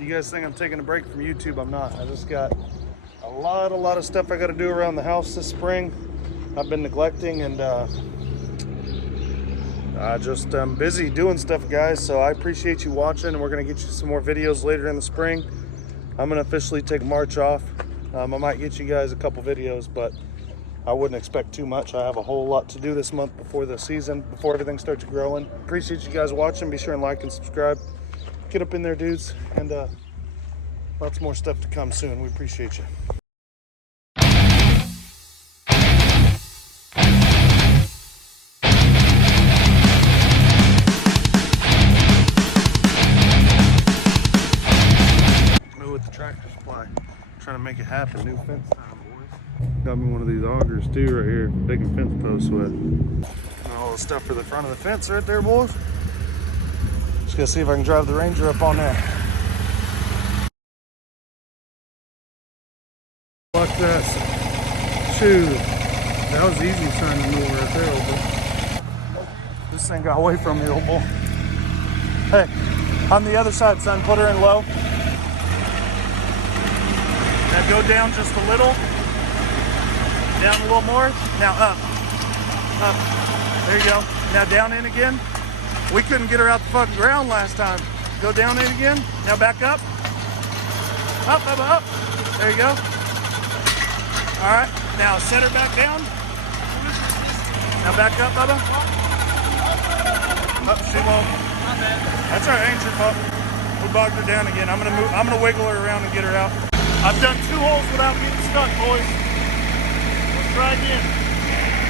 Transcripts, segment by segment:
If you guys think I'm taking a break from YouTube, I'm not. I just got a lot of stuff I got to do around the house this spring. I've been neglecting, and I just am busy doing stuff, guys. So I appreciate you watching, and we're gonna get you some more videos later in the spring. I'm gonna officially take March off. I might get you guys a couple videos, but I wouldn't expect too much. I have a whole lot to do this month before the season, before everything starts growing. Appreciate you guys watching. Be sure and like and subscribe. Get up in there, dudes, and lots more stuff to come soon. We appreciate you. With the tractor supply, trying to make it happen. New fence time, boys. Got me one of these augers too right here, digging fence posts with. And all the stuff for the front of the fence right there, boys. Just gonna see if I can drive the Ranger up on there. Watch that. Shoot, that was easy signing the move right there, old boy. This thing got away from me, old boy. Hey, on the other side, son, put her in low. Now go down just a little. Down a little more. Now up. Up. There you go. Now down in again. We couldn't get her out the fucking ground last time. Go down in again. Now back up. Up, up, up. There you go. All right. Now set her back down. Now back up, Bubba. Up, she won't. That's all right, ain't your fault. We bogged her down again. I'm gonna wiggle her around and get her out. I've done 2 holes without getting stuck, boys. Let's try again.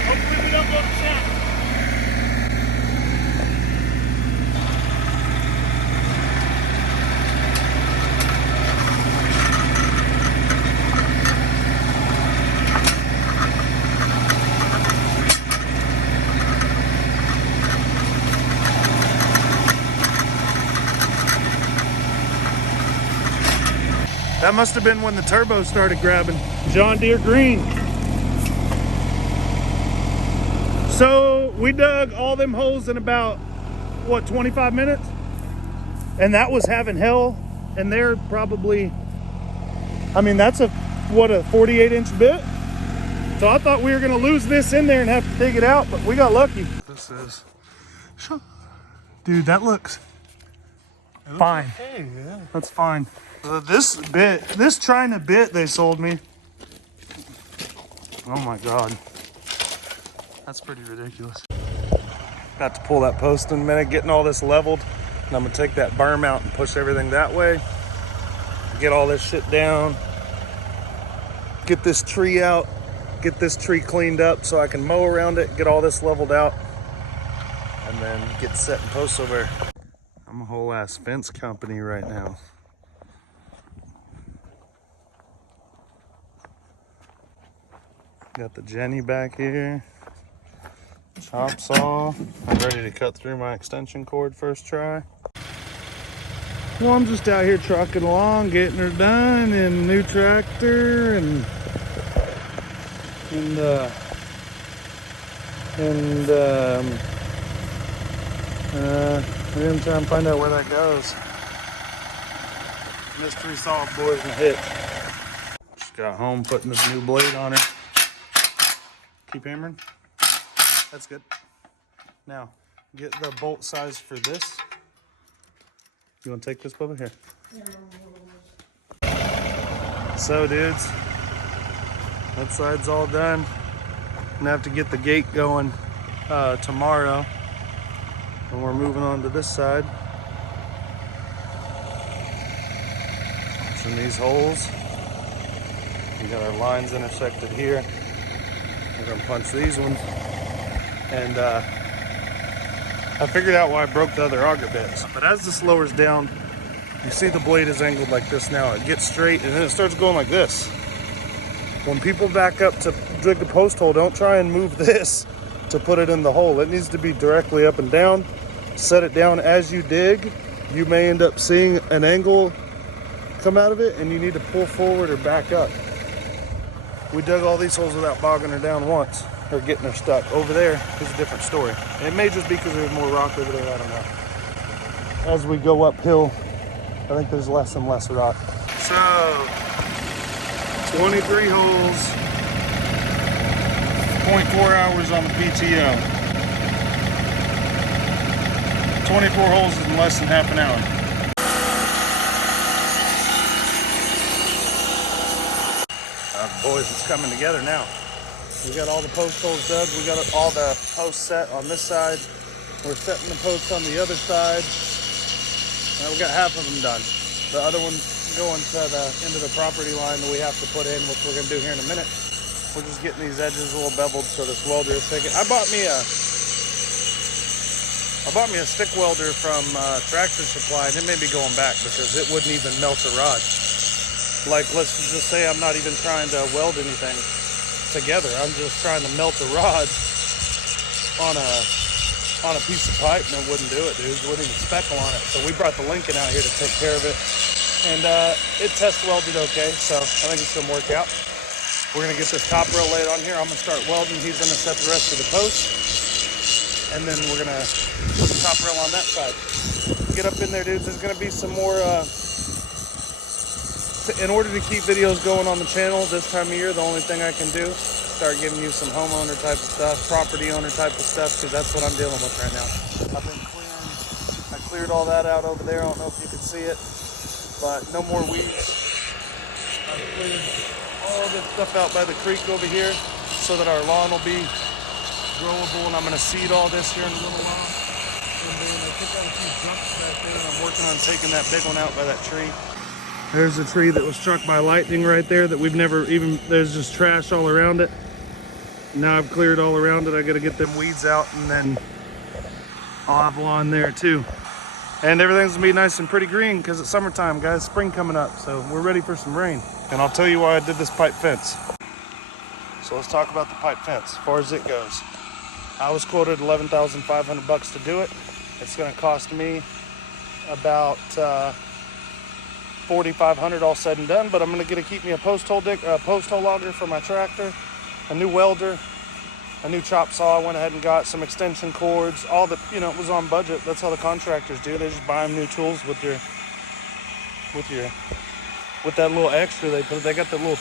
Hopefully we don't go to town. That must have been when the turbo started grabbing. John Deere green. So we dug all them holes in about, what, 25 minutes? And that was having hell. And they're probably, I mean, that's a 48-inch bit? So I thought we were gonna lose this in there and have to dig it out, but we got lucky. This is, dude, that looks fine. Okay, yeah. That's fine. This China bit they sold me. Oh my God. That's pretty ridiculous. Got to pull that post in a minute, getting all this leveled. And I'm gonna take that berm out and push everything that way. Get all this shit down. Get this tree out. Get this tree cleaned up so I can mow around it, get all this leveled out. And then get set and post over. I'm a whole ass fence company right now. Got the Jenny back here. Chop saw. I'm ready to cut through my extension cord first try. Well, I'm just out here trucking along, getting her done, and new tractor, and we're gonna try and find out where that goes. Mystery solved, boys, and a hit. Just got home putting this new blade on her. Keep hammering. That's good. Now, get the bolt size for this. You want to take this, Bubba? Here. So, dudes, that side's all done. I'm gonna have to get the gate going tomorrow. And we're moving on to this side. Punching these holes. We got our lines intersected here. We're gonna punch these ones. And I figured out why I broke the other auger bits. But as this lowers down, you see the blade is angled like this now. It gets straight and then it starts going like this. When people back up to dig the post hole, don't try and move this to put it in the hole. It needs to be directly up and down. Set it down as you dig. You may end up seeing an angle come out of it and you need to pull forward or back up. We dug all these holes without bogging her down once or getting her stuck. Over there is a different story. It may just be because there's more rock over there, I don't know. As we go uphill I think there's less and less rot. So, 23 holes, 0.4 hours on the PTO. 24 holes in less than half an hour. Boys, it's coming together now. We got all the post holes dug. We got all the posts set on this side. We're setting the posts on the other side. And we got half of them done. The other one's going to the end of the property line that we have to put in, which we're gonna do here in a minute. We're just getting these edges a little beveled so this welder is taking. I bought me a stick welder from Tractor Supply, and it may be going back because it wouldn't even melt a rod. Like, let's just say I'm not even trying to weld anything together. I'm just trying to melt a rod on a piece of pipe, and it wouldn't do it, dude. It wouldn't even speckle on it. So we brought the Lincoln out here to take care of it, and it test welded okay. So I think it's gonna work out. We're gonna get this top rail laid on here. I'm gonna start welding. He's gonna set the rest of the posts, and then we're gonna put the top rail on that side. Get up in there, dudes. There's gonna be some more. In order to keep videos going on the channel this time of year, the only thing I can do is start giving you some homeowner type of stuff, property owner type of stuff, because that's what I'm dealing with right now. I've been clearing, I cleared all that out over there. I don't know if you can see it, but no more weeds. I've cleared all this stuff out by the creek over here so that our lawn will be growable, and I'm going to seed all this here in a little while. And then I took out a few ducks back there, and I'm working on taking that big one out by that tree. There's a tree that was struck by lightning right there that we've never even, there's just trash all around it. Now I've cleared all around it. I gotta get them weeds out, and then I'll have lawn there too. And everything's gonna be nice and pretty green because it's summertime, guys. Spring coming up, so we're ready for some rain. And I'll tell you why I did this pipe fence. So let's talk about the pipe fence as far as it goes. I was quoted $11,500 to do it. It's gonna cost me about $4,500 all said and done, but I'm gonna keep me a post hole auger for my tractor, a new welder, a new chop saw. I went ahead and got some extension cords. All the, it was on budget. That's how the contractors do. They just buy them new tools with that little extra they put. They got the little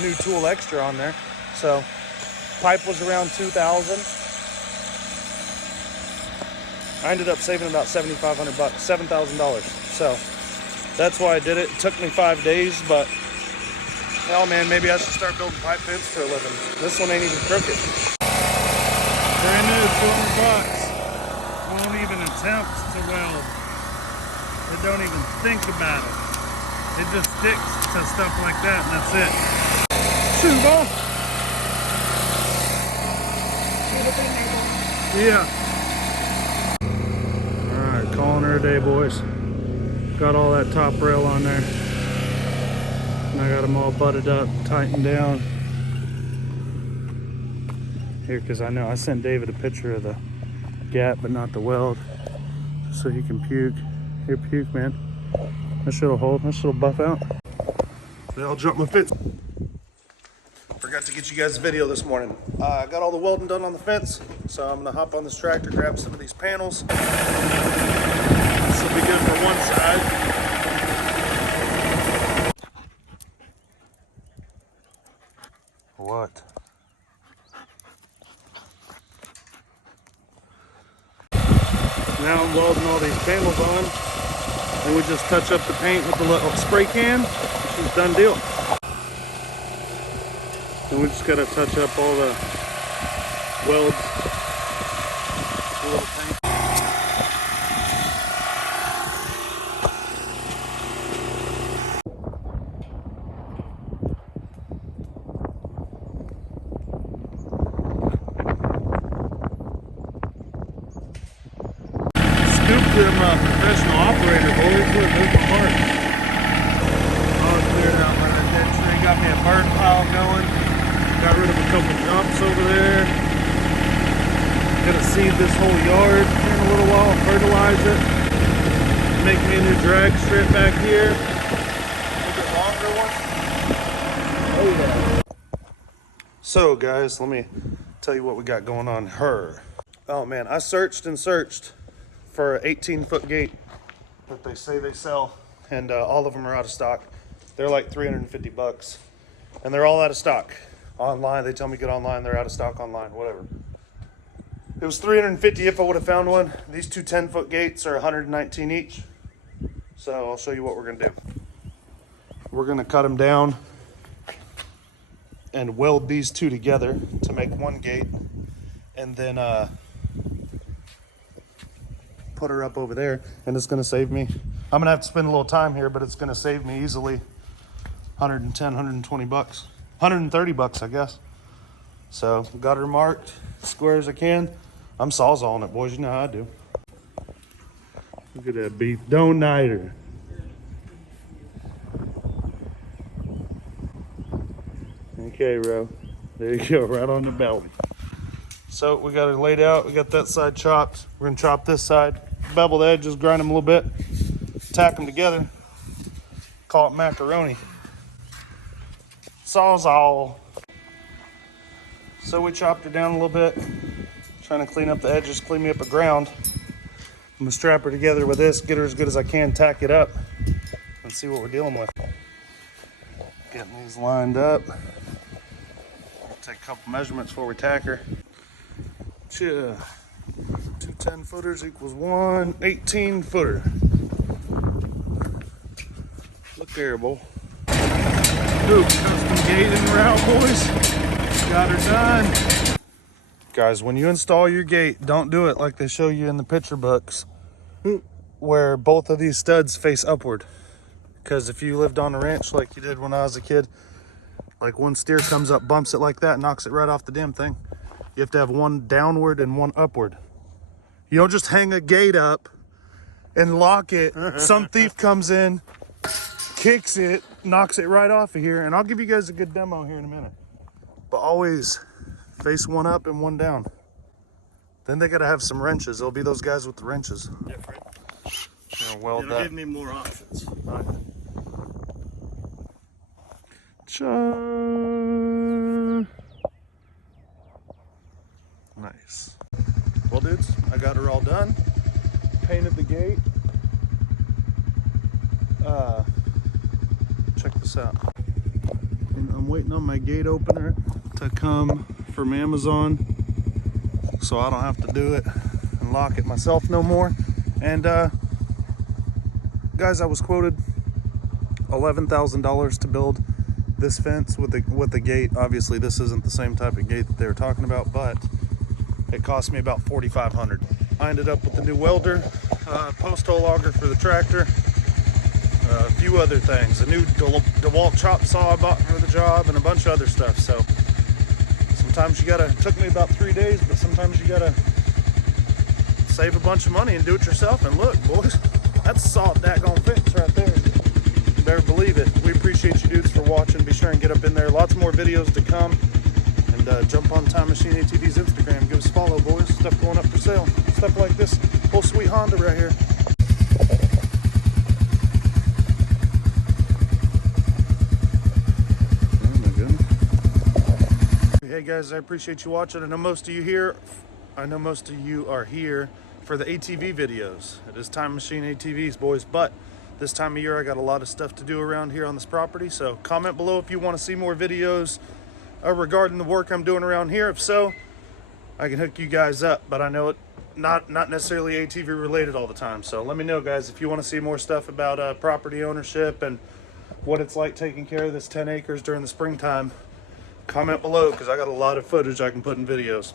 new tool extra on there. So pipe was around $2,000. I ended up saving about $7,500, $7,000. So that's why I did it. It took me 5 days, but hell, man, maybe I should start building pipe fence for a living. This one ain't even crooked. Brand new, $200. Won't even attempt to weld. They don't even think about it. It just sticks to stuff like that, and that's it. Shoot, ball. Yeah. All right, calling her a day, boys. Got all that top rail on there. And I got them all butted up, tightened down. Here, because I know I sent David a picture of the gap, but not the weld, so he can puke. Here, puke, man. That shit'll hold. That shit'll buff out. I'll drop my fence. Forgot to get you guys a video this morning. I got all the welding done on the fence, so I'm gonna hop on this tractor, grab some of these panels. This will be good for one side. What? Now I'm welding all these panels on, and we just touch up the paint with the little spray can. It's done deal. And we just gotta touch up all the welds. A little paint. Professional operator, boys. Look, there's my heart. All cleared out by that dead tree. Got me a bird pile going. Got rid of a couple jumps over there. Gonna seed this whole yard here in a little while, fertilize it. Make me a new drag strip back here. A little bit longer one. Oh yeah. So guys, let me tell you what we got going on here. Oh man, I searched and searched for an 18-foot gate that they say they sell and all of them are out of stock. They're like 350 bucks, and they're all out of stock online. They tell me get online, they're out of stock online, whatever. It was 350 if I would have found one. These two 10-foot gates are 119 each. So I'll show you what we're gonna do. We're gonna cut them down and weld these two together to make one gate, and then put her up over there, and it's gonna save me. I'm gonna have to spend a little time here, but it's gonna save me easily 110, 120 bucks, 130 bucks, I guess. So got her marked square as I can. I'm sawzalling it, boys. You know how I do. Look at that beef. Don't night her. Okay, bro. There you go, right on the belly. So we got it laid out. We got that side chopped. We're gonna chop this side, bevel the edges, grind them a little bit, tack them together. Call it macaroni. Sawzall. So we chopped her down a little bit, trying to clean up the edges, clean me up the ground. I'm gonna strap her together with this, get her as good as I can, tack it up, and see what we're dealing with. Getting these lined up. Take a couple measurements before we tack her. Two 10-footers equals one 18-footer. Look there, boy. Ooh, custom gating route, boys. Got her done. Guys, when you install your gate, don't do it like they show you in the picture books, where both of these studs face upward. Because if you lived on a ranch like you did when I was a kid, like one steer comes up, bumps it like that, knocks it right off the damn thing. You have to have one downward and one upward. You don't just hang a gate up and lock it. Some thief comes in, kicks it, knocks it right off of here. And I'll give you guys a good demo here in a minute. But always face one up and one down. Then they gotta have some wrenches. It'll be those guys with the wrenches. Different. Weld It'll that. give me more options. Nice. Well, dudes, I got her all done. Painted the gate. Check this out. And I'm waiting on my gate opener to come from Amazon, so I don't have to do it and lock it myself no more. And guys, I was quoted $11,000 to build this fence with the gate. Obviously, this isn't the same type of gate that they were talking about, but it cost me about $4,500. I ended up with the new welder, post hole auger for the tractor, a few other things, a new DeWalt chop saw I bought for the job, and a bunch of other stuff. So sometimes you gotta, it took me about 3 days, but sometimes you gotta save a bunch of money and do it yourself. And look, boys, that's a solid daggone fix right there. You better believe it. We appreciate you dudes for watching. Be sure and get up in there. Lots more videos to come. And jump on Time Machine ATV's Instagram. Give us a follow, boys. Stuff going up for sale. Stuff like this whole sweet Honda right here. Oh my goodness. Hey guys, I appreciate you watching. I know most of you are here for the ATV videos. It is Time Machine ATVs, boys. But this time of year, I got a lot of stuff to do around here on this property. So comment below if you want to see more videos regarding the work I'm doing around here. If so, I can hook you guys up, but I know it not necessarily ATV related all the time. So let me know, guys, if you want to see more stuff about property ownership and what it's like taking care of this 10 acres during the springtime. Comment below, because I got a lot of footage I can put in videos.